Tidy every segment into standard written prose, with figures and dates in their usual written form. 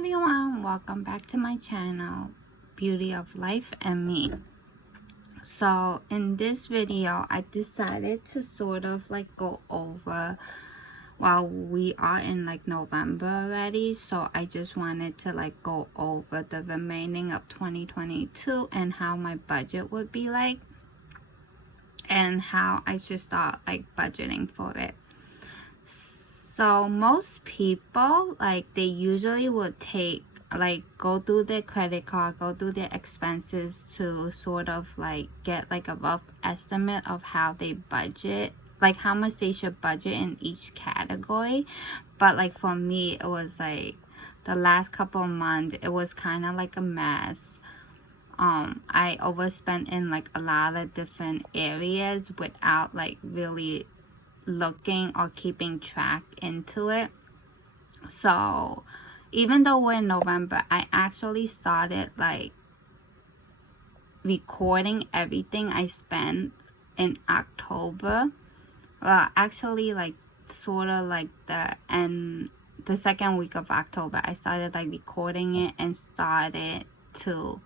everyone, welcome back to my channel, Beauty of Life and Me. So in this video, I decided to sort of go over, while we are in November already, so I just wanted to go over the remaining of 2022 and how my budget would be like and how I should start budgeting for it. So most people, they usually would take, go through their credit card, go through their expenses to sort of get a rough estimate of how they budget, how much they should budget in each category. But for me, it was the last couple of months, it was kind of a mess. I overspent in a lot of different areas without really looking or keeping track into it. So even though we're in November, I actually started recording everything I spent in October. Actually sort of the second week of October, I started recording it and started to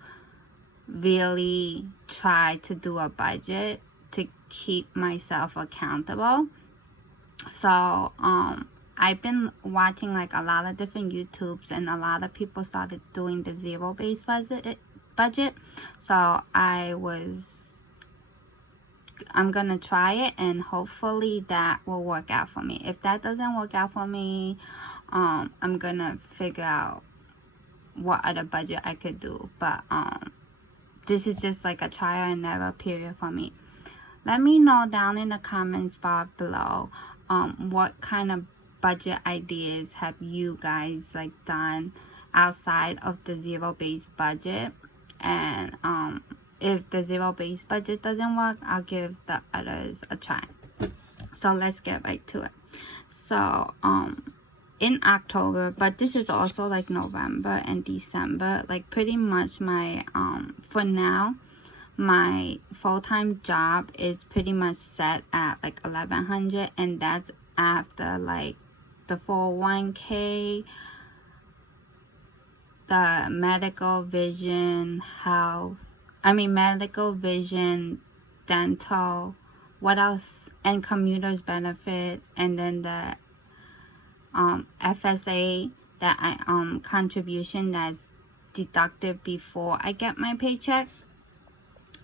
really try to do a budget to keep myself accountable. So I've been watching a lot of different YouTubes, and a lot of people started doing the zero-based budget. So I'm gonna try it, and hopefully that will work out for me. If that doesn't work out for me, I'm gonna figure out what other budget I could do. But this is just a trial and error period for me. Let me know down in the comments bar below what kind of budget ideas have you guys done outside of the zero-based budget. And if the zero-based budget doesn't work, I'll give the others a try. So let's get right to it. So in October, but this is also November and December, pretty much my for now, my full-time job is pretty much set at $1,100, and that's after the 401k, the medical vision, dental, what else, and commuter's benefit, and then the FSA, that I contribution that's deducted before I get my paycheck.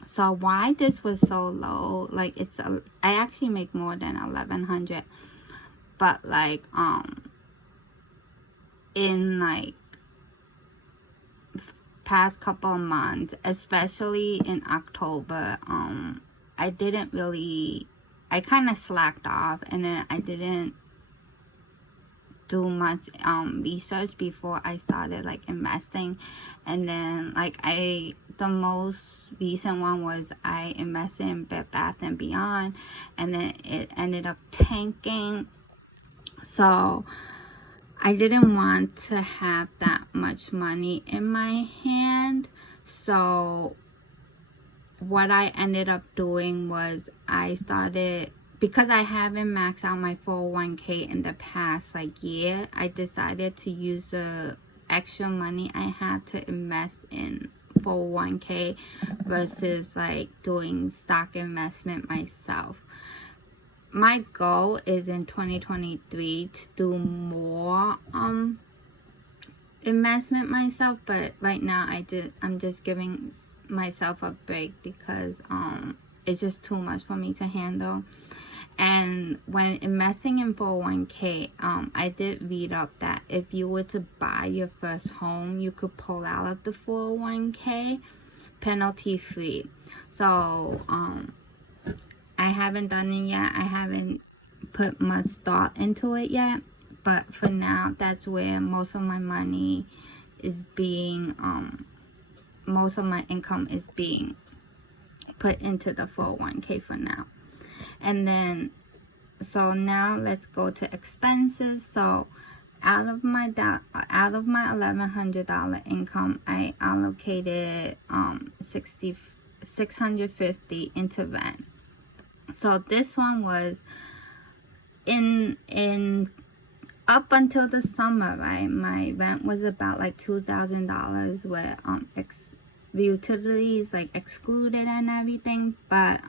So why this was so low, I actually make more than $1,100, but in past couple of months, especially in October, I kind of slacked off, and then I didn't do much research before I started investing. And then the most recent one was I invested in Bed Bath and Beyond, and then it ended up tanking. So I didn't want to have that much money in my hand. So what I ended up doing was I started, because I haven't maxed out my 401k in the past year, I decided to use the extra money I had to invest in 401k versus doing stock investment myself. My goal is in 2023 to do more investment myself, but right now I'm just giving myself a break because it's just too much for me to handle. And when investing in 401k, I did read up that if you were to buy your first home, you could pull out of the 401k penalty free. So I haven't done it yet. I haven't put much thought into it yet, but for now, that's where most of my money is being most of my income is being put into the 401k for now. And then, so now let's go to expenses. So out of my $1,100 income, I allocated $650 into rent. So this one was in up until the summer, right, my rent was about like $2,000 with utilities like excluded and everything. But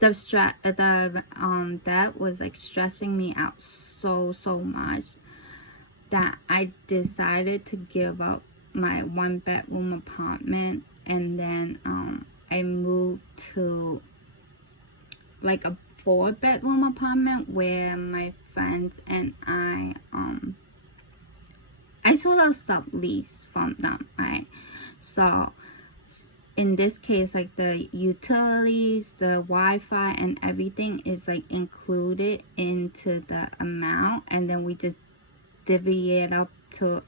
the debt was like stressing me out so much that I decided to give up my 1-bedroom apartment, and then I moved to like a 4-bedroom apartment where my friends and I sort of sublease from them, right? So in this case, like the utilities, the Wi-Fi and everything is like included into the amount, and then we just divvy it up to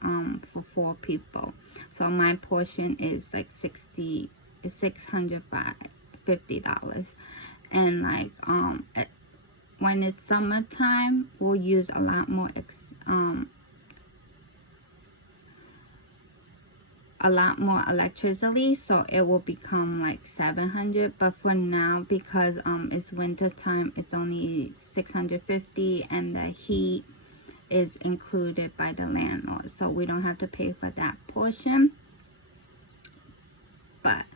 for 4 people. So my portion is like $650, and like when it's summertime, we'll use a lot more electricity, so it will become like 700. But for now, because it's winter time, it's only 650, and the heat is included by the landlord, so we don't have to pay for that portion. But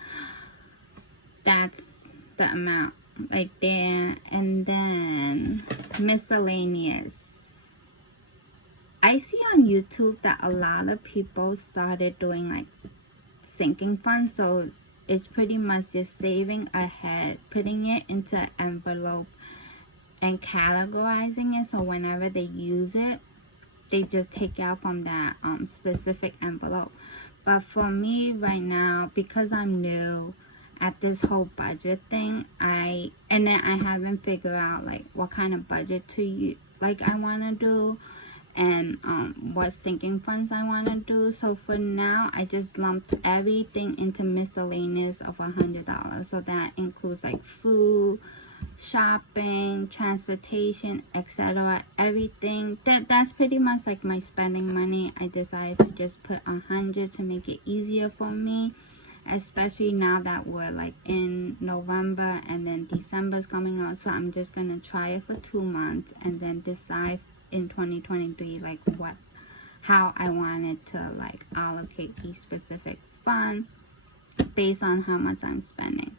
that's the amount right there. And then miscellaneous, I see on YouTube that a lot of people started doing like sinking funds. So it's pretty much just saving ahead, putting it into an envelope and categorizing it, so whenever they use it, they just take out from that specific envelope. But for me right now, because I'm new at this whole budget thing, I haven't figured out like what kind of budget I want to do, and what sinking funds I want to do. So for now, I just lumped everything into miscellaneous of $100. So that includes like food, shopping, transportation, etc. Everything that's pretty much like my spending money. I decided to just put 100 to make it easier for me, especially now that we're like in November and then December's coming out. So I'm just gonna try it for 2 months and then decide in 2023 like how I wanted to like allocate these specific funds based on how much I'm spending.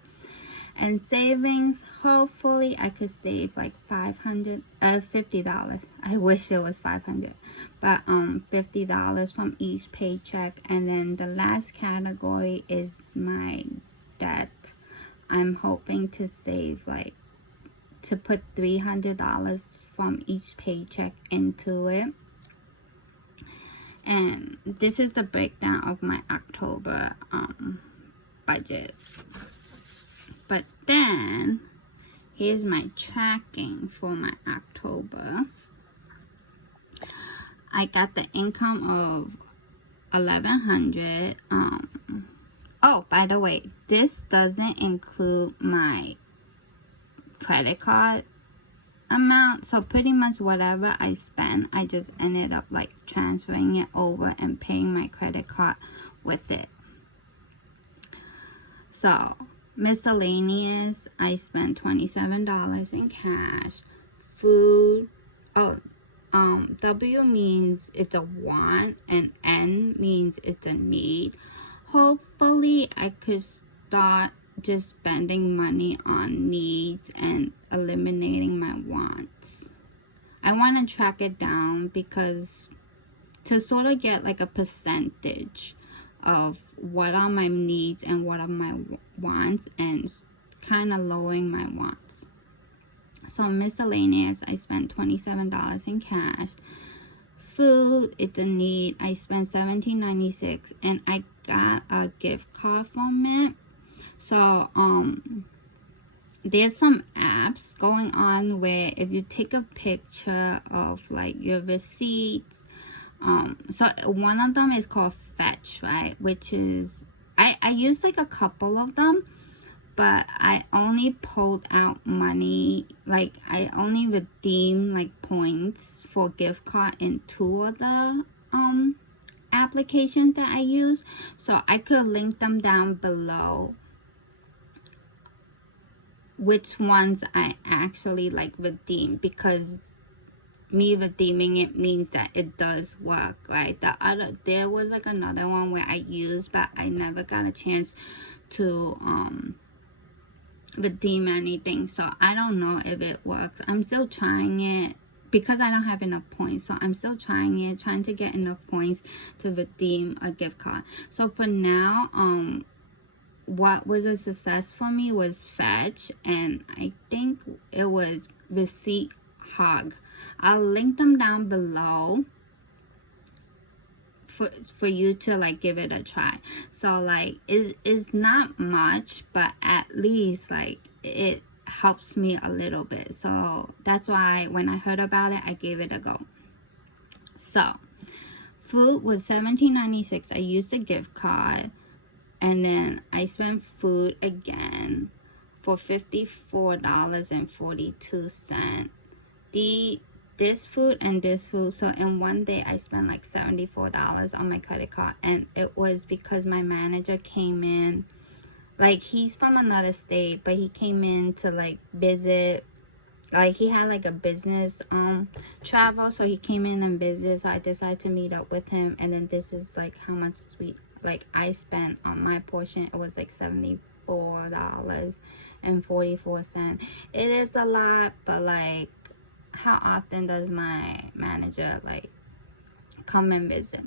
And savings, hopefully I could save like $50. I wish it was 500, but $50 from each paycheck. And then the last category is my debt. I'm hoping to save like to put $300 from each paycheck into it. And this is the breakdown of my October budget. But then, here's my tracking for my October. I got the income of $1,100. Oh, by the way, this doesn't include my credit card amount. So pretty much whatever I spend, I just ended up like transferring it over and paying my credit card with it. So miscellaneous, I spent $27 in cash. Food, W means it's a want and N means it's a need. Hopefully I could start just spending money on needs and eliminating my wants. I want to track it down because to sort of get like a percentage of what are my needs and what are my wants, and kind of lowering my wants. So miscellaneous, I spent $27 in cash. Food, it's a need. I spent $17.96, and I got a gift card from it. So there's some apps going on where if you take a picture of like your receipts, so one of them is called Fetch, right, which is I used like a couple of them, but I only pulled out money, like I only redeemed like points for gift card in 2 of the applications that I use. So I could link them down below which ones I actually like redeem, because me redeeming it means that it does work, right? There was like another one where I used, but I never got a chance to redeem anything, so I don't know if it works. I'm still trying it because I don't have enough points, so I'm still trying to get enough points to redeem a gift card. So for now, what was a success for me was Fetch, and I think it was Receipt Hug. I'll link them down below for you to like give it a try. So like it is not much, but at least like it helps me a little bit. So that's why when I heard about it, I gave it a go. So food was $17.96. I used a gift card, and then I spent food again for $54.42. This food and this food, so in one day I spent like $74 on my credit card, and it was because my manager came in. Like, he's from another state, but he came in to like visit. Like, he had like a business travel, so he came in and visited, so I decided to meet up with him. And then this is like how much I spent on my portion. It was like $74.44. It is a lot, but like, how often does my manager like come and visit?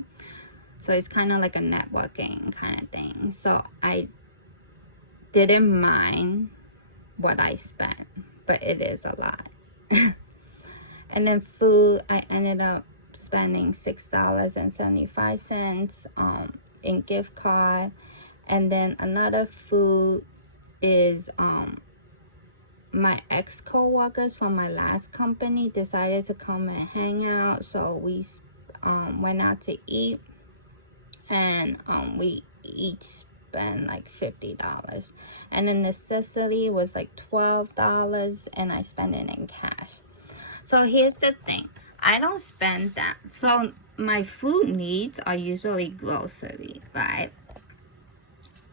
So it's kind of like a networking kind of thing. So I didn't mind what I spent, but it is a lot. And then food, I ended up spending $6.75 in gift card. And then another food is my ex-co-workers from my last company decided to come and hang out, so we went out to eat, and we each spent like $50. And then necessity was like $12, and I spent it in cash. So here's the thing, I don't spend that. So my food needs are usually grocery, right?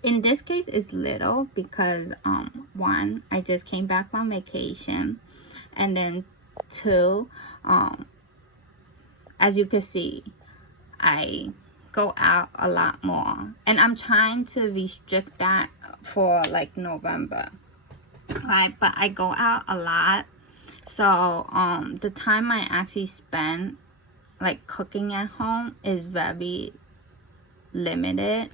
In this case, it's little because one, I just came back from vacation, and then two, as you can see, I go out a lot more, and I'm trying to restrict that for like November, right? But I go out a lot, so the time I actually spend like cooking at home is very limited.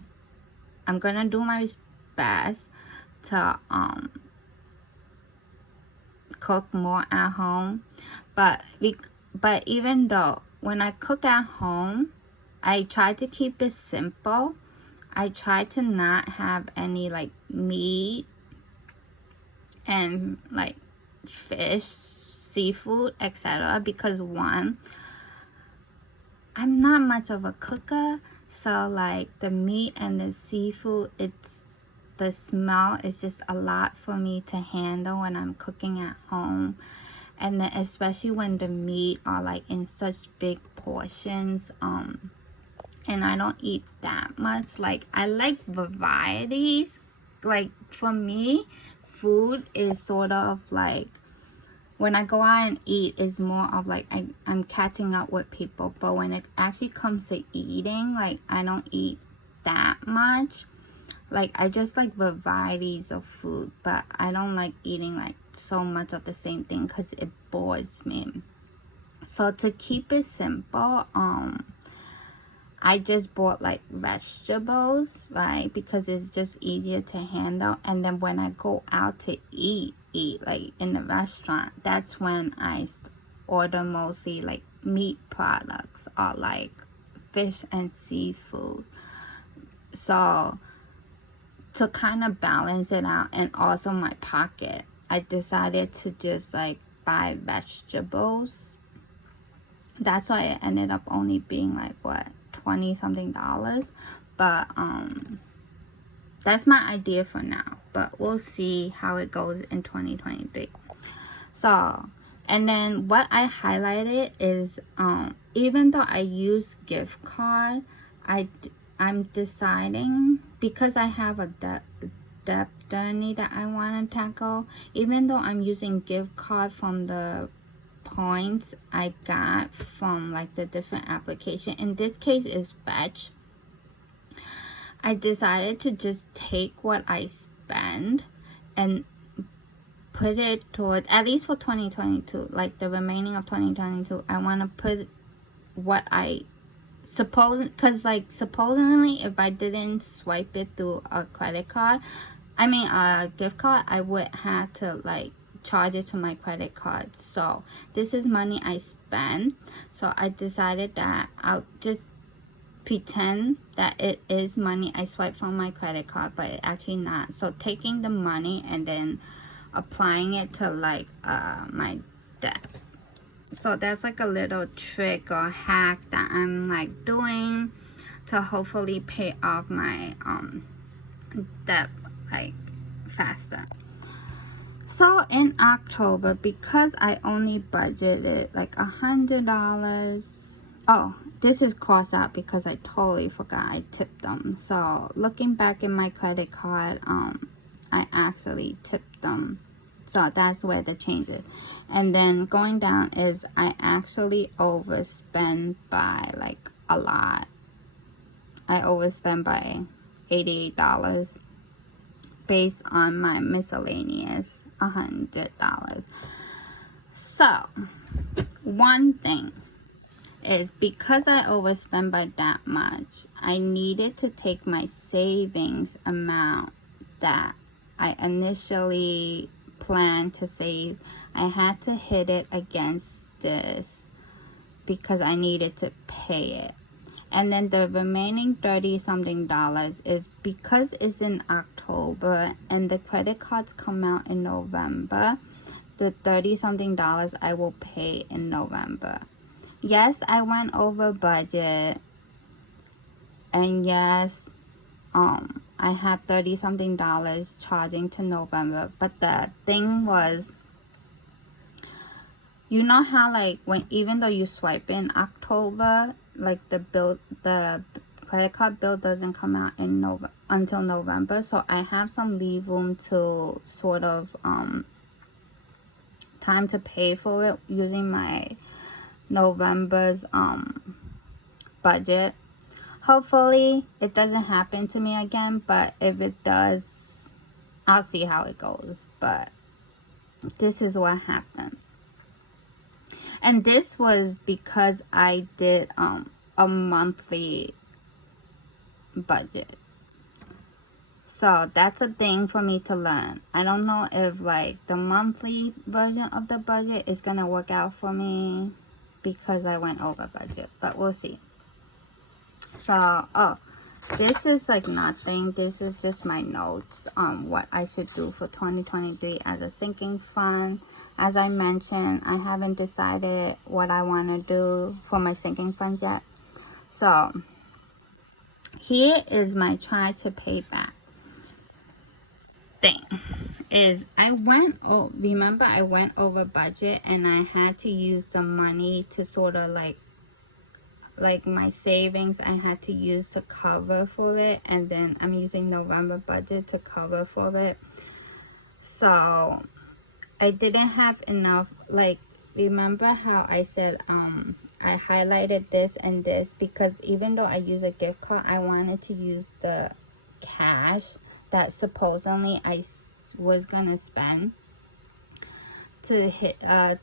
I'm gonna do my best to cook more at home, but even though when I cook at home, I try to keep it simple. I try to not have any like meat and like fish, seafood, etc. because one, I'm not much of a cooker. So like the meat and the seafood, the smell is just a lot for me to handle when I'm cooking at home. And then especially when the meat are like in such big portions, and I don't eat that much. Like, I like varieties. Like, for me, food is sort of like, when I go out and eat, is more of like I'm catching up with people. But when it actually comes to eating, like, I don't eat that much. Like, I just like varieties of food, but I don't like eating like so much of the same thing because it bores me. So to keep it simple, I just bought like vegetables, right? Because it's just easier to handle. And then when I go out to eat like in the restaurant, that's when I order mostly like meat products or like fish and seafood. So to kind of balance it out, and also my pocket, I decided to just like buy vegetables. That's why it ended up only being like what, 20 something dollars. But that's my idea for now, but we'll see how it goes in 2023. So, and then what I highlighted is even though I use gift card, I'm deciding, because I have a debt journey that I want to tackle. Even though I'm using gift card from the coins I got from like the different application. In this case is Fetch. I decided to just take what I spend and put it towards, at least for 2022, like the remaining of 2022, I want to put what I because like supposedly if I didn't swipe it through a credit card, I mean a gift card, I would have to like charge it to my credit card. So this is money I spend, so I decided that I'll just pretend that it is money I swipe from my credit card, but it actually not. So taking the money and then applying it to like my debt. So that's like a little trick or hack that I'm like doing to hopefully pay off my debt like faster. So in October, because I only budgeted like $100. Oh, this is crossed out because I totally forgot I tipped them. So looking back in my credit card, I actually tipped them. So that's where the change is. And then going down is I actually overspent by like a lot. I overspent by $88 based on my miscellaneous $100. So one thing is, because I overspent by that much, I needed to take my savings amount that I initially planned to save. I had to hit it against this because I needed to pay it. And then the remaining 30 something dollars is because it's in October and the credit cards come out in November. The 30 something dollars I will pay in November. Yes, I went over budget, and yes, I had 30 something dollars charging to November. But the thing was, you know how like when, even though you swipe in October, like the credit card bill doesn't come out in until November. So I have some leave room to sort of time to pay for it using my November's budget. Hopefully it doesn't happen to me again, but if it does, I'll see how it goes. But this is what happened. And this was because I did a monthly budget. So that's a thing for me to learn. I don't know if like the monthly version of the budget is gonna work out for me because I went over budget, but we'll see. So this is like nothing. This is just my notes on what I should do for 2023 as a sinking fund. As I mentioned, I haven't decided what I want to do for my sinking funds yet. So here is my try to pay back thing. Is I went remember I went over budget and I had to use the money to sort of like my savings I had to use to cover for it, and then I'm using November budget to cover for it. So I didn't have enough, like, remember how I said I highlighted this and this because even though I use a gift card, I wanted to use the cash that supposedly I was gonna spend to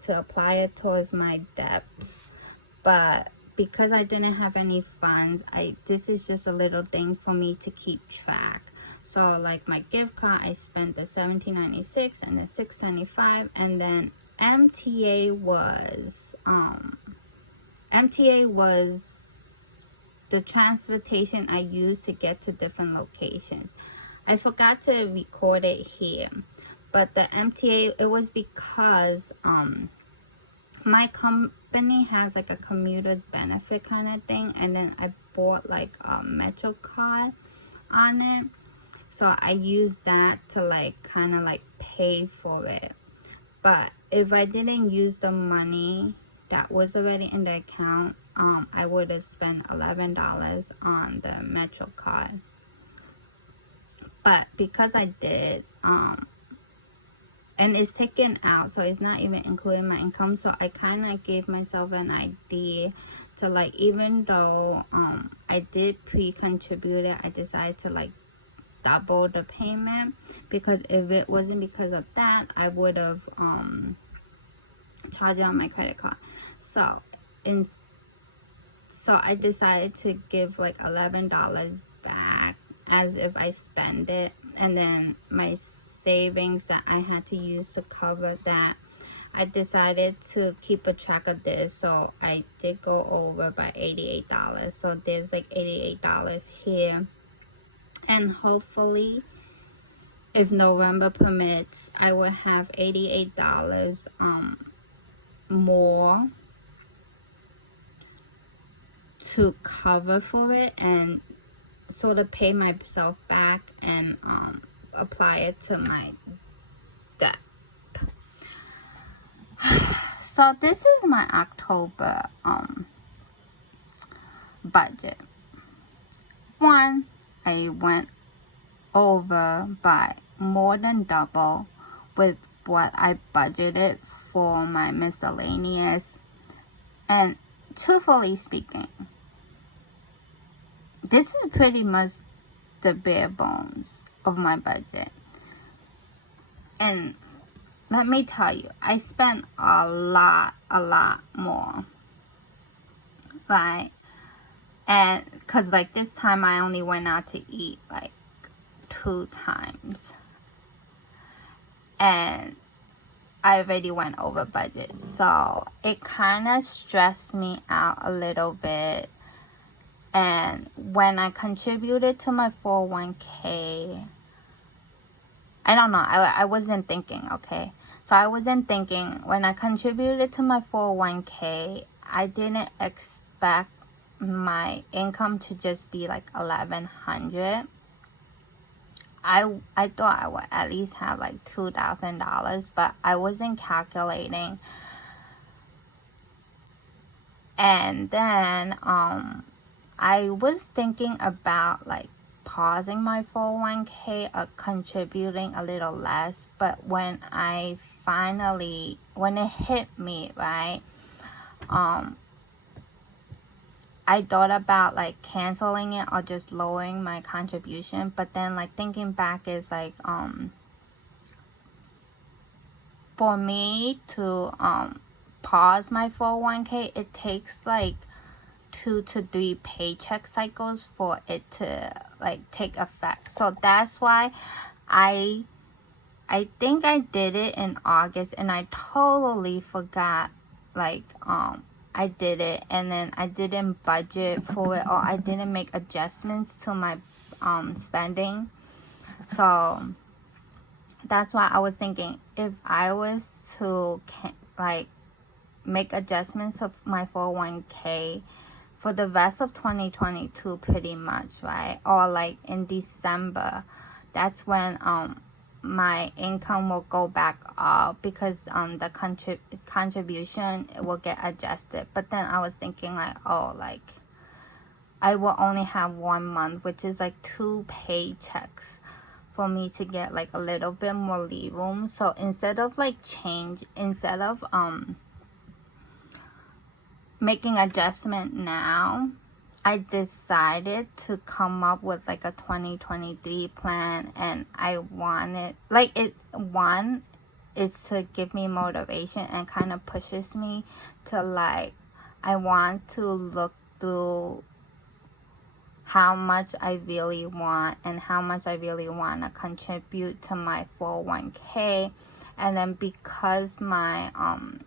apply it towards my debts. But because I didn't have any funds, this is just a little thing for me to keep track. So like my gift card, I spent the $17.96 and the $6.75, and then MTA was the transportation I used to get to different locations. I forgot to record it here, but the MTA, it was because my company has like a commuter benefit kind of thing, and then I bought like a Metro card on it, so I used that to like kind of like pay for it. But if I didn't use the money that was already in the account, I would have spent $11 on the Metro card. But because I did, and it's taken out, so it's not even including my income. So I kind of gave myself an idea to like, even though I did pre-contribute it, I decided to like double the payment, because if it wasn't because of that, I would have charged it on my credit card. So in so I decided to give like $11 back as if I spend it, and then my savings that I had to use to cover that, I decided to keep a track of this. So I did go over by $88. So there's like $88 here, and hopefully, if November permits, I will have $88 more to cover for it, and sort of pay myself back and apply it to my debt. So this is my October budget. One, I went over by more than double with what I budgeted for my miscellaneous, and truthfully speaking, this is pretty much the bare bones of my budget. And let me tell you, I spent a lot more, right? And because like this time I only went out to eat like 2 times, and I already went over budget, so it kind of stressed me out a little bit. And when I contributed to my 401k, I don't know, I wasn't thinking, okay? So I wasn't thinking, when I contributed to my 401k, I didn't expect my income to just be like $1,100. I thought I would at least have like $2,000, but I wasn't calculating. And then I was thinking about like pausing my 401k or contributing a little less, but when it hit me, right, I thought about like canceling it or just lowering my contribution. But then like thinking back is like, for me to pause my 401k, it takes like 2 to 3 paycheck cycles for it to like take effect. So that's why I think I did it in August, and I totally forgot like I did it, and then I didn't budget for it, or I didn't make adjustments to my spending. So that's why I was thinking, if I was to like make adjustments of my 401k for the rest of 2022 pretty much, right, or like in December, that's when my income will go back up, because the contribution will get adjusted. But then I was thinking like, oh, like I will only have 1 month, which is like 2 paychecks for me to get like a little bit more leeway room. So instead of making adjustment now, I decided to come up with like a 2023 plan, and I wanted like one is to give me motivation and kind of pushes me to like, I want to look through how much I really want and how much I really want to contribute to my 401k. And then because my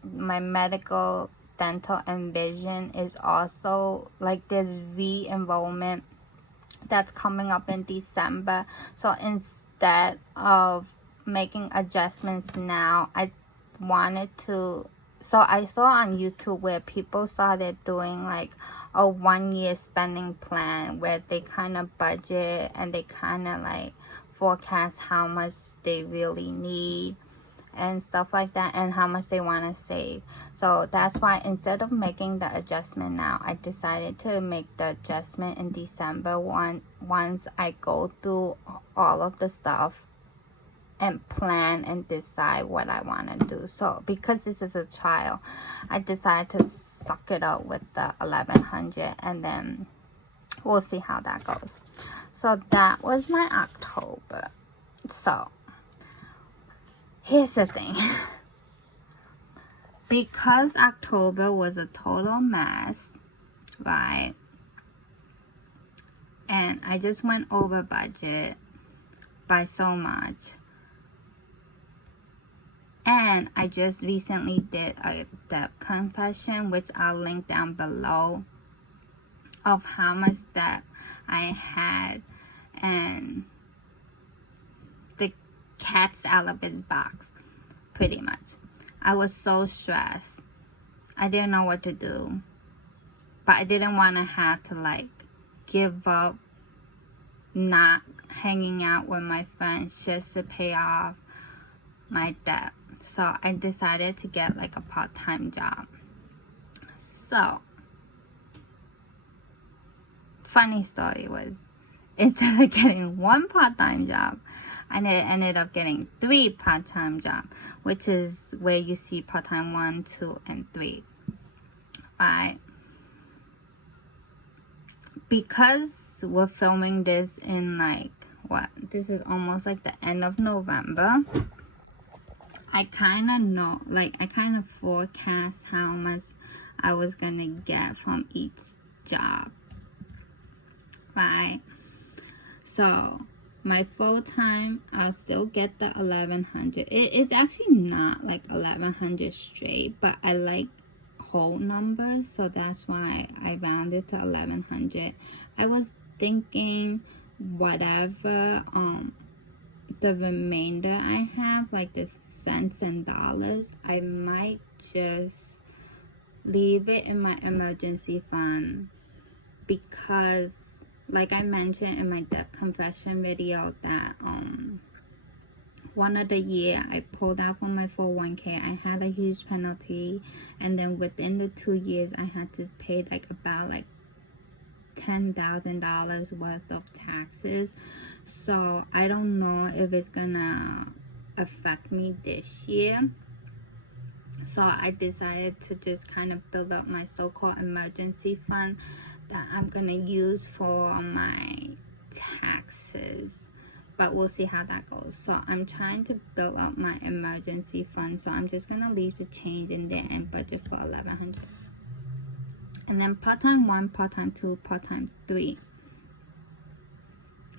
my medical, dental, and vision is also like, there's re-enrollment that's coming up in December. So instead of making adjustments now, I wanted to, so I saw on YouTube where people started doing like a 1-year spending plan, where they kind of budget and they kind of like forecast how much they really need and stuff like that, and how much they want to save. So that's why instead of making the adjustment now, I decided to make the adjustment in December once I go through all of the stuff and plan and decide what I want to do. So because this is a trial, I decided to suck it up with the 1100, and then we'll see how that goes. So that was my October. So here's the thing. Because October was a total mess, right? And I just went over budget by so much. And I just recently did a debt confession, which I'll link down below, of how much debt I had, and the cat's out of his box, pretty much. I was so stressed. I didn't know what to do. But I didn't want to have to like give up not hanging out with my friends just to pay off my debt. So I decided to get like a part-time job. So funny story was, instead of getting one part-time job, I ended up getting 3 part-time jobs, which is where you see part-time 1, 2, and 3. Alright. Because we're filming this in like, this is almost like the end of November. I kind of know, like, I kind of forecast how much I was gonna get from each job. Right? So my full time, I'll still get the 1100. It's actually not like 1100 straight, but I like whole numbers, so that's why I rounded to 1100. I was thinking whatever the remainder I have, like the cents and dollars, I might just leave it in my emergency fund, because like I mentioned in my debt confession video that one of the year I pulled out from my 401k, I had a huge penalty, and then within the 2 years I had to pay like about like $10,000 worth of taxes. So I don't know if it's gonna affect me this year. So I decided to just kind of build up my so-called emergency fund that I'm gonna use for my taxes, but we'll see how that goes. So I'm trying to build up my emergency fund, so I'm just gonna leave the change in there and budget for 1100. And then part-time 1, part-time 2, part-time 3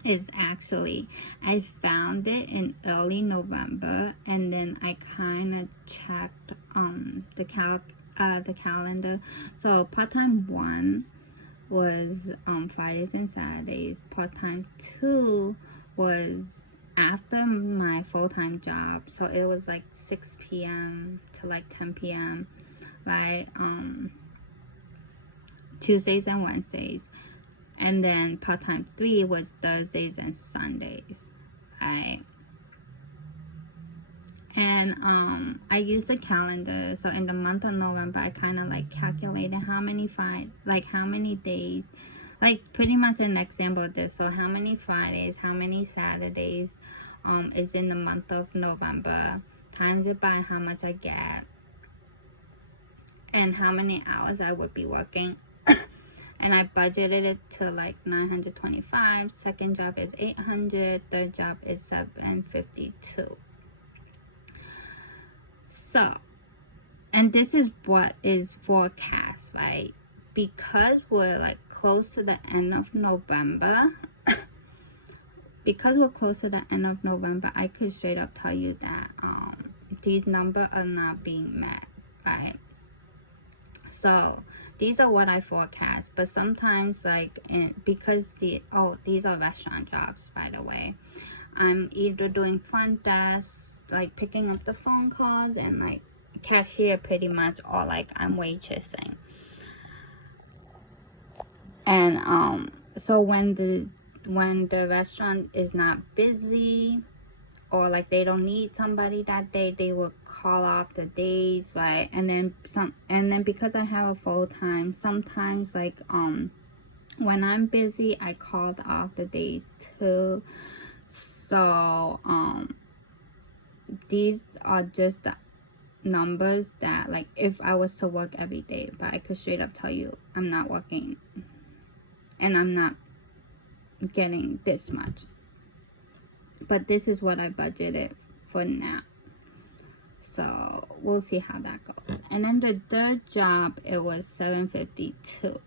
is actually, I found it in early November, and then I kind of checked the calendar. So part-time 1 was Fridays and Saturdays. Part-time 2 was after my full-time job, so it was like 6 p.m. to like 10 p.m. right? Tuesdays and Wednesdays. And then part-time 3 was Thursdays and Sundays, right? And I used a calendar. So in the month of November, I kind of like calculated how many days, like pretty much an example of this. So how many Fridays, how many Saturdays is in the month of November, times it by how much I get, and how many hours I would be working. And I budgeted it to like 925. Second job is 800. Third job is 752. So, and this is what is forecast, right? Because we're like close to the end of November, I could straight up tell you that these numbers are not being met, right? So these are what I forecast, but sometimes like because these are restaurant jobs, by the way, I'm either doing front desk, like picking up the phone calls, and like cashier pretty much, or like I'm waitressing. And so when the restaurant is not busy, or like they don't need somebody that day, they will call off the days, right? And then because I have a full-time, sometimes like when I'm busy, I called off the days too. So these are just the numbers that, like, if I was to work every day, but I could straight up tell you I'm not working and I'm not getting this much. But this is what I budgeted for now. So we'll see how that goes. And then the third job, it was $7.52.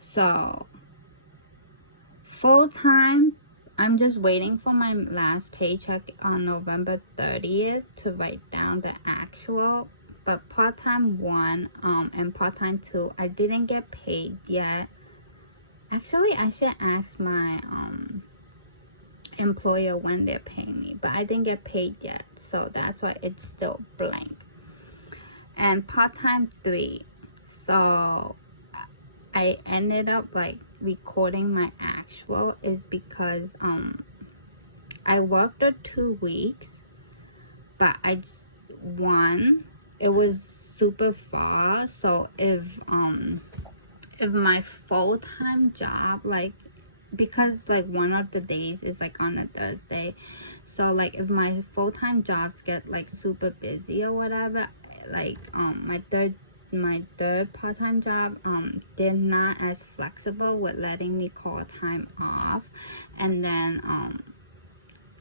So full time, I'm just waiting for my last paycheck on November 30th to write down the actual. But part-time 1 and part-time 2, I didn't get paid yet. Actually, I should ask my employer when they're paying me, but I didn't get paid yet, so that's why it's still blank. And part-time 3, so I ended up like recording my actual is because I worked the 2 weeks, but I just it was super far. So if my full-time job, like, because like one of the days is like on a Thursday, so like if my full-time jobs get like super busy or whatever, like my third part-time job, they're not as flexible with letting me call time off. And then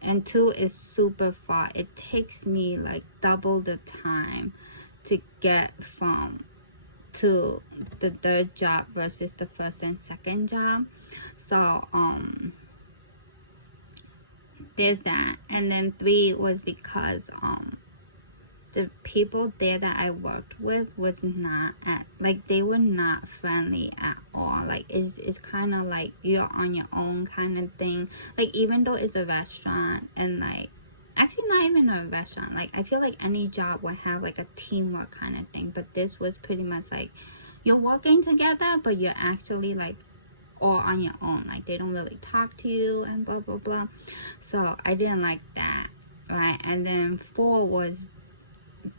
and 2 is super far. It takes me like double the time to get from to the third job versus the first and second job. So there's that. And then 3 was because the people there that I worked with was not they were not friendly at all. Like it's kind of like you're on your own kind of thing. Like even though it's a restaurant, and like actually not even a restaurant, like I feel like any job would have like a teamwork kind of thing, but this was pretty much like you're working together, but you're actually like all on your own. Like they don't really talk to you and blah blah blah. So I didn't like that, right? And then 4 was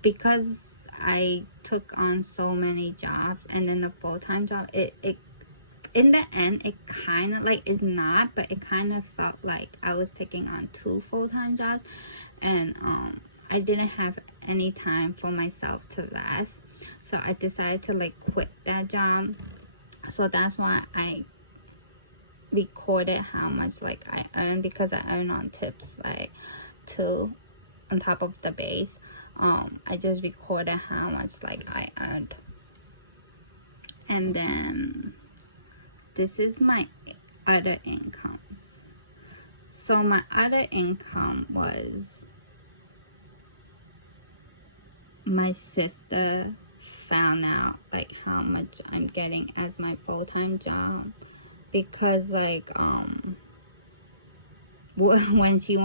because I took on so many jobs, and then the full-time job, it in the end, it kind of like is not, but it kind of felt like I was taking on 2 full-time jobs, and I didn't have any time for myself to rest. So I decided to like quit that job. So that's why I recorded how much like I earned, because I earn on tips, right, too, on top of the base. I just recorded how much like I earned. And then this is my other incomes. So my other income was my sister found out like how much I'm getting as my full-time job, because like when she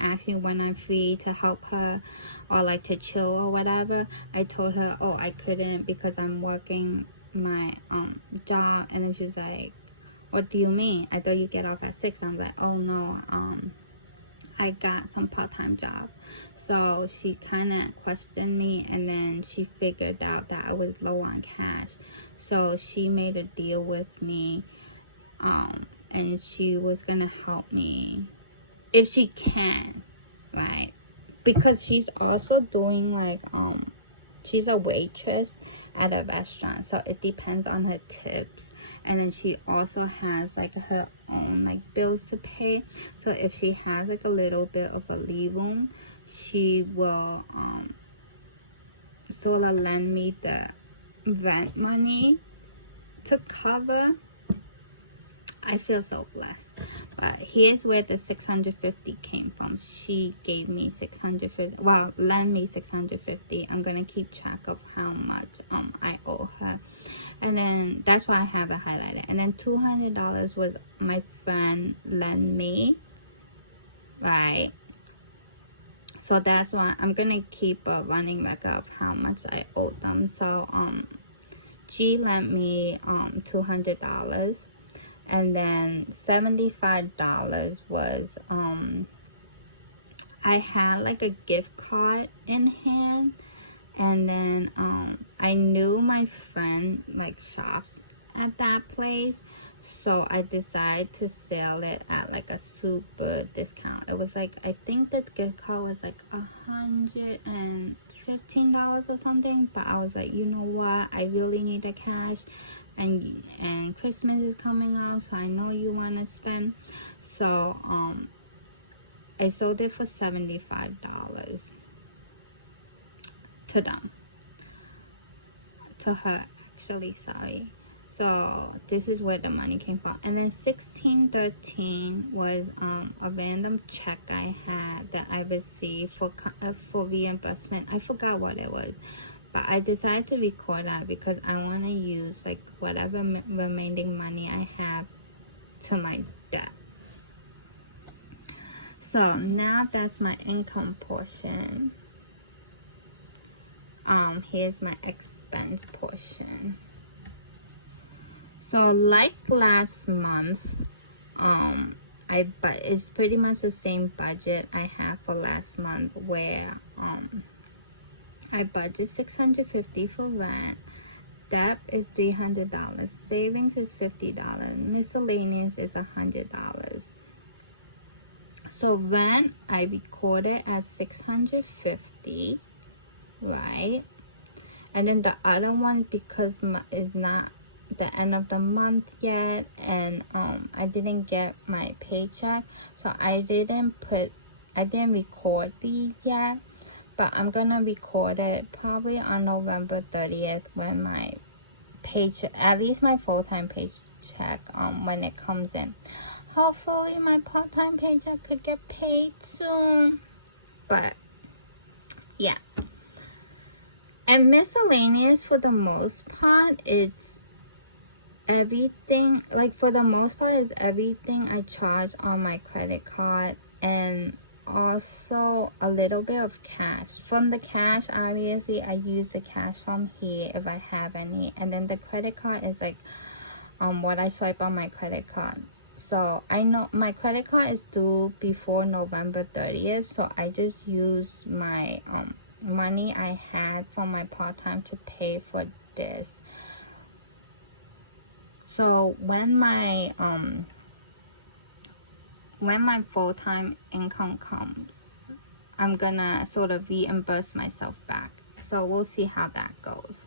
asked me when I'm free to help her or like to chill or whatever, I told her, oh, I couldn't because I'm working my job. And then she's like, what do you mean? I thought you get off at 6. I'm like, oh no, I got some part-time job. So she kind of questioned me, and then she figured out that I was low on cash, so she made a deal with me, and she was gonna help me if she can, right? Because she's also doing like she's a waitress at a restaurant, so it depends on her tips. And then she also has like her own like bills to pay, so if she has like a little bit of a leave room, she will sort of lend me the rent money to cover. I feel so blessed. But here's where the 650 came from. She gave me 650, well, lend me 650. I'm gonna keep track of how much I owe her. And then that's why I have it highlighted. And then $200 was my friend lend me, right? So that's why I'm gonna keep a running record of how much I owe them. So she lent me $200. And then $75 was I had like a gift card in hand, and then I knew my friend like shops at that place, So I decided to sell it at like a super discount. It was like, I think the gift card was like $115 or something. But I was like, you know what? I really need the cash, and Christmas is coming out, so I know you want to spend. So I sold it for $75 to them, to her actually, sorry. So this is where the money came from. And then 1613 was a random check I had that I received for reimbursement. I forgot what it was, but I decided to record that because I want to use like whatever remaining money I have to my debt. So now that's my income portion. Here's my expense portion. So like last month, but it's pretty much the same budget I have for last month, where I budget $650 for rent, debt is $300, savings is $50, miscellaneous is $100. So rent I recorded as $650, right? And then the other one, because it's not the end of the month yet, and I didn't get my paycheck, so I didn't record these yet, but I'm gonna record it probably on November 30th when my paycheck, at least my full-time paycheck, when it comes in. Hopefully my part-time paycheck could get paid soon, but yeah. And miscellaneous, for the most part, it's everything, like for the most part, is everything I charge on my credit card, and also a little bit of cash. From the cash, obviously, I use the cash from here if I have any. And then the credit card is like what I swipe on my credit card. So I know my credit card is due before November 30th, so I just use my money I had from my part-time to pay for this. So when my full-time income comes, I'm gonna sort of reimburse myself back. So we'll see how that goes.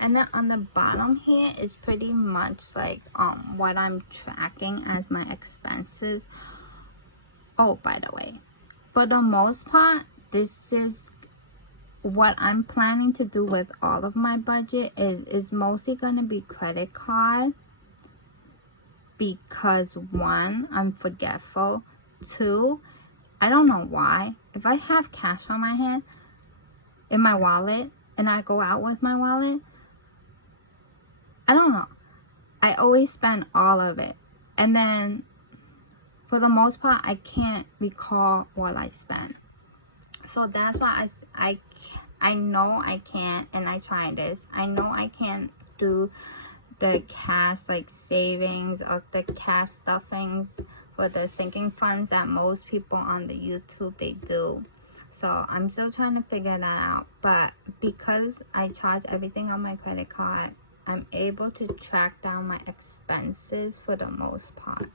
And then on the bottom here is pretty much like what I'm tracking as my expenses. Oh, by the way, for the most part, this is what I'm planning to do with all of my budget is mostly going to be credit card, because one, I'm forgetful. Two, I don't know why. If I have cash on my hand, in my wallet, and I go out with my wallet, I don't know, I always spend all of it. And then for the most part, I can't recall what I spent. So that's why I know I can't, and I tried this, I know I can't do the cash like savings or the cash stuffings for the sinking funds that most people on the YouTube they do. So I'm still trying to figure that out. But because I charge everything on my credit card, I'm able to track down my expenses for the most part.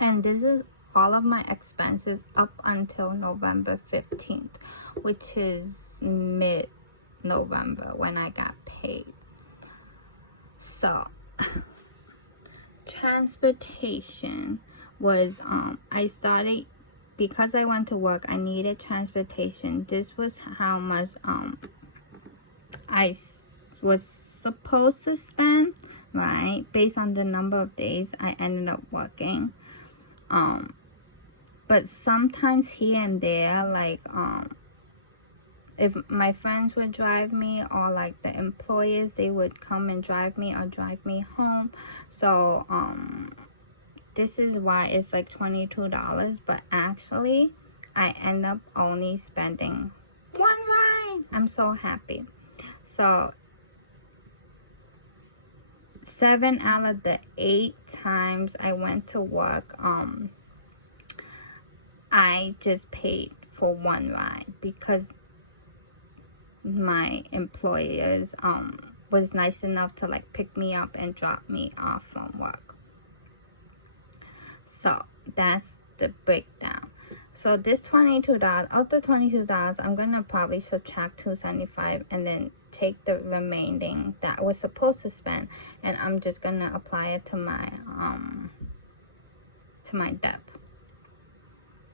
And this is all of my expenses up until November 15th, which is mid-November when I got paid. So transportation was I started, because I went to work, I needed transportation. This was how much I was supposed to spend, right, based on the number of days I ended up working. But sometimes here and there, like if my friends would drive me, or like the employers, they would come and drive me or drive me home. So this is why it's like $22, but actually I end up only spending one ride. I'm so happy. So 7 out of the 8 times I went to work, I just paid for one ride, because my employers was nice enough to like pick me up and drop me off from work. So that's the breakdown. So this $22, of the $22, I'm gonna probably subtract $275 and then take the remaining that I was supposed to spend, and I'm just gonna apply it to my debt.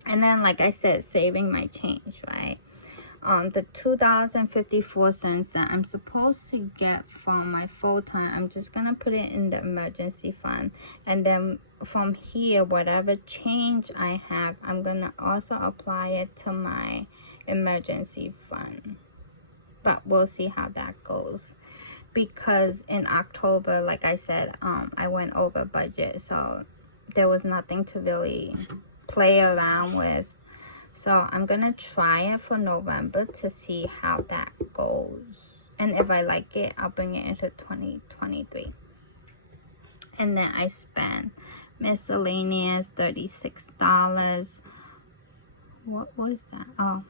And then, like I said, saving my change, right? The $2.54 that I'm supposed to get from my full-time, I'm just gonna put it in the emergency fund, and then from here, whatever change I have, I'm gonna also apply it to my emergency fund. But we'll see how that goes, because in October, like I said, I went over budget, so there was nothing to really play around with. So I'm gonna try it for November to see how that goes, and if I like it, I'll bring it into 2023. And then I spent miscellaneous $36. What was that? Oh,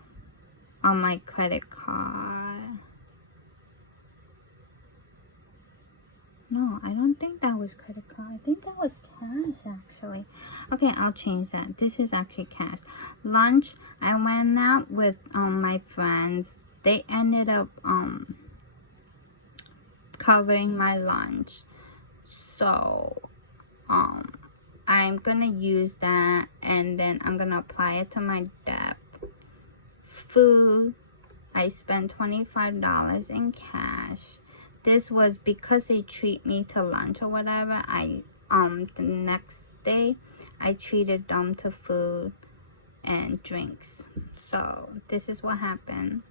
on my credit card. No, I don't think that was credit card. I think that was cash, actually. Okay, I'll change that. This is actually cash. Lunch, I went out with my friends. They ended up covering my lunch. So I'm gonna use that, and then I'm gonna apply it to my debt. Food, I spent $25 in cash. This was because they treat me to lunch or whatever. The next day I treated them to food and drinks. So this is what happened.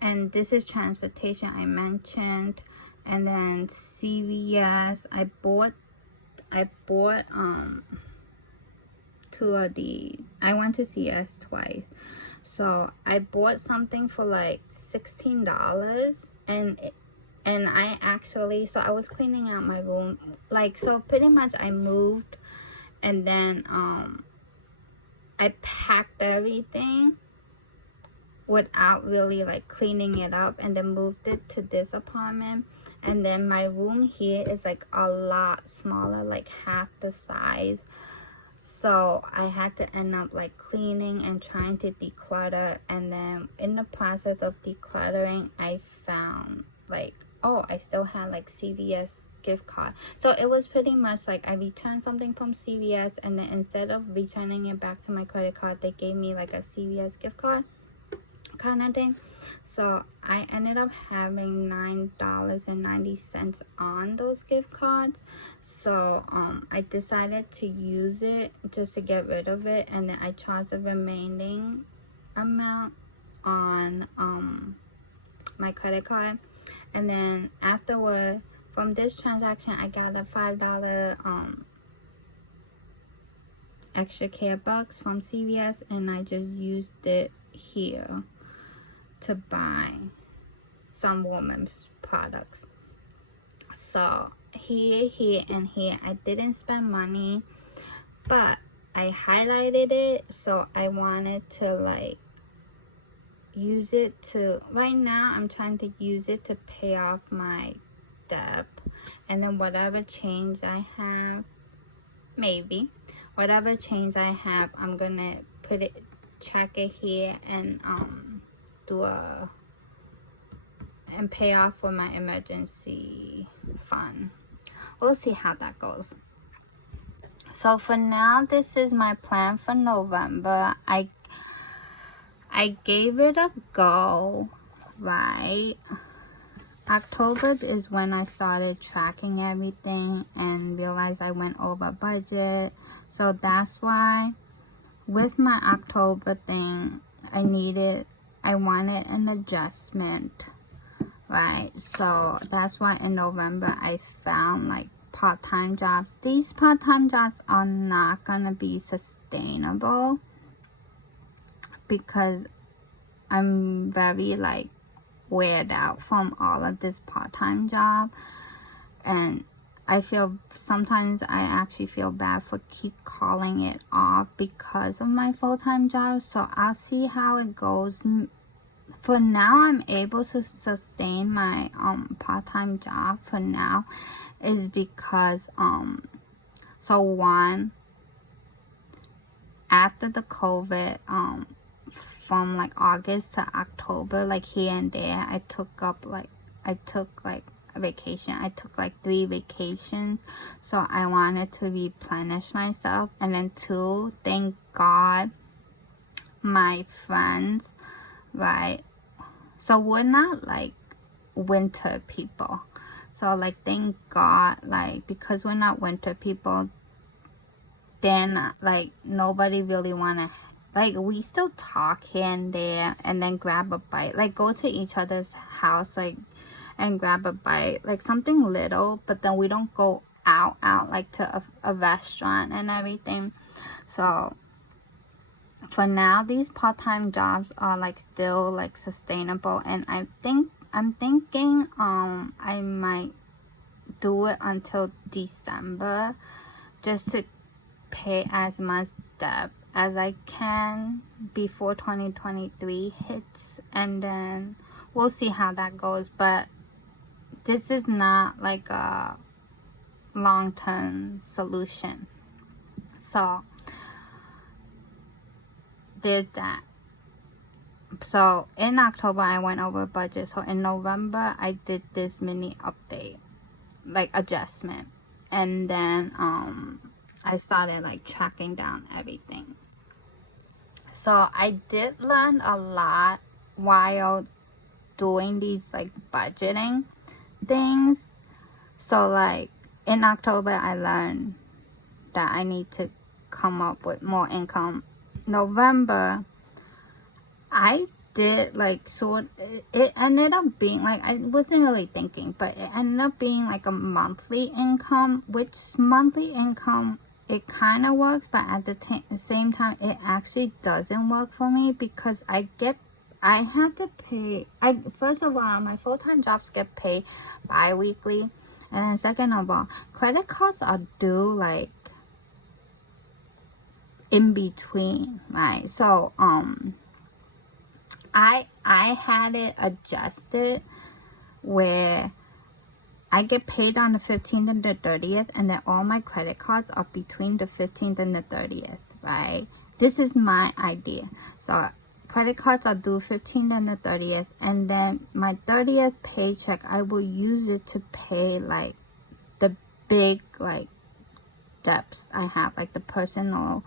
And this is transportation I mentioned. And then CVS, I bought two of these. I went to CVS twice. So I bought something for like $16, and I actually, so I was cleaning out my room, like, so pretty much I moved, and then I packed everything without really like cleaning it up, and then moved it to this apartment. And then my room here is like a lot smaller, like half the size. So I had to end up like cleaning and trying to declutter. And then in the process of decluttering, I found like, oh, I still had like CVS gift card. So it was pretty much like I returned something from CVS, and then instead of returning it back to my credit card, they gave me like a CVS gift card kind of thing. So I ended up having $9.90 on those gift cards. So I decided to use it just to get rid of it, and then I charged the remaining amount on my credit card. And then afterward, from this transaction, I got a $5 extra care bucks from CVS, and I just used it here to buy some women's products. So here and here, I didn't spend money, but I highlighted it, so I wanted to like use it to, right now I'm trying to use it to pay off my debt, and then whatever change I have, maybe whatever change I have, I'm gonna put it, check it here, and and pay off for my emergency fund. We'll see how that goes. So for now, this is my plan for November. I gave it a go, right? October is when I started tracking everything and realized I went over budget. So that's why with my October thing, I wanted an adjustment, right? So that's why in November I found like part-time jobs. These part-time jobs are not gonna be sustainable because I'm very like weird out from all of this part-time job, and I feel sometimes I actually feel bad for keep calling it off because of my full-time job. So I'll see how it goes for now I'm able to sustain my part-time job for now is because so one, after the COVID, from like August to October, like here and there, I took like a vacation. I took like 3 vacations, so I wanted to replenish myself. And then 2, thank God my friends, right, so we're not like winter people, so like thank God, like because we're not winter people, then like nobody really wanna, like we still talk here and there and then grab a bite, like go to each other's house like and grab a bite, like something little, but then we don't go out like to a restaurant and everything. So for now, these part-time jobs are like still like sustainable, and I'm thinking I might do it until December just to pay as much debt as I can before 2023 hits, and then we'll see how that goes. But this is not like a long-term solution, so there's that. So in October I went over budget, so in November I did this mini update, like adjustment, and then I started like tracking down everything. So I did learn a lot while doing these like budgeting things. So like in October I learned that I need to come up with more income. November I did like it ended up being like, I wasn't really thinking, but it ended up being like a monthly income, which monthly income, it kind of works, but at the same time it actually doesn't work for me, because I have to pay, first of all, my full-time jobs get paid bi-weekly, and then second of all, credit cards are due like in between, right? So I had it adjusted where I get paid on the 15th and the 30th, and then all my credit cards are between the 15th and the 30th, right? This is my idea. So credit cards are due 15th and the 30th, and then my 30th paycheck, I will use it to pay like the big like debts I have, like the personal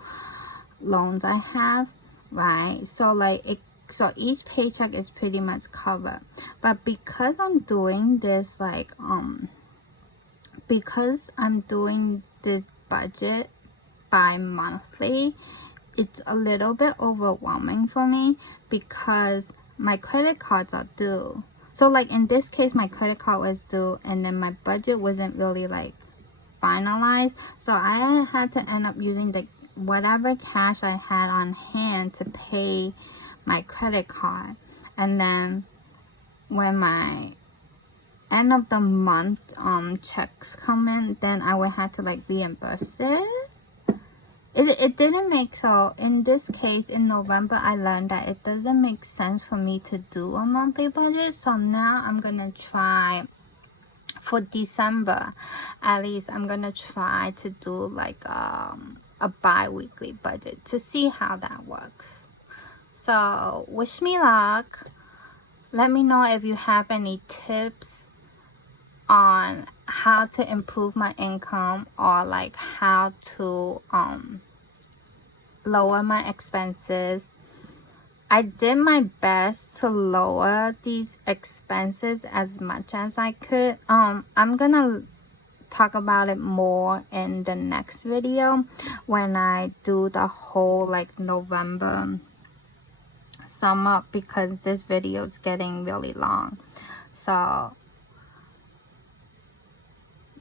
loans I have, right? So like so each paycheck is pretty much covered. But because I'm doing this like because I'm doing this budget bi-monthly, it's a little bit overwhelming for me because my credit cards are due. So like in this case, my credit card was due, and then my budget wasn't really like finalized, so I had to end up using the whatever cash I had on hand to pay my credit card. And then when my end of the month checks come in, then I would have to like reimburse it didn't make, so in this case in November I learned that it doesn't make sense for me to do a monthly budget. So now I'm gonna try, for December at least, I'm gonna try to do like a bi-weekly budget to see how that works. So wish me luck. Let me know if you have any tips on how to improve my income, or like how to lower my expenses. I did my best to lower these expenses as much as I could. I'm gonna talk about it more in the next video when I do the whole like November sum up, because this video is getting really long. So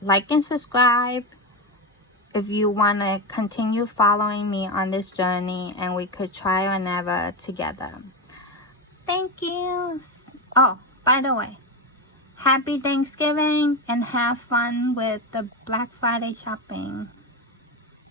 like and subscribe if you want to continue following me on this journey, and we could try or never together. Thank you. Oh, by the way, happy Thanksgiving and have fun with the Black Friday shopping.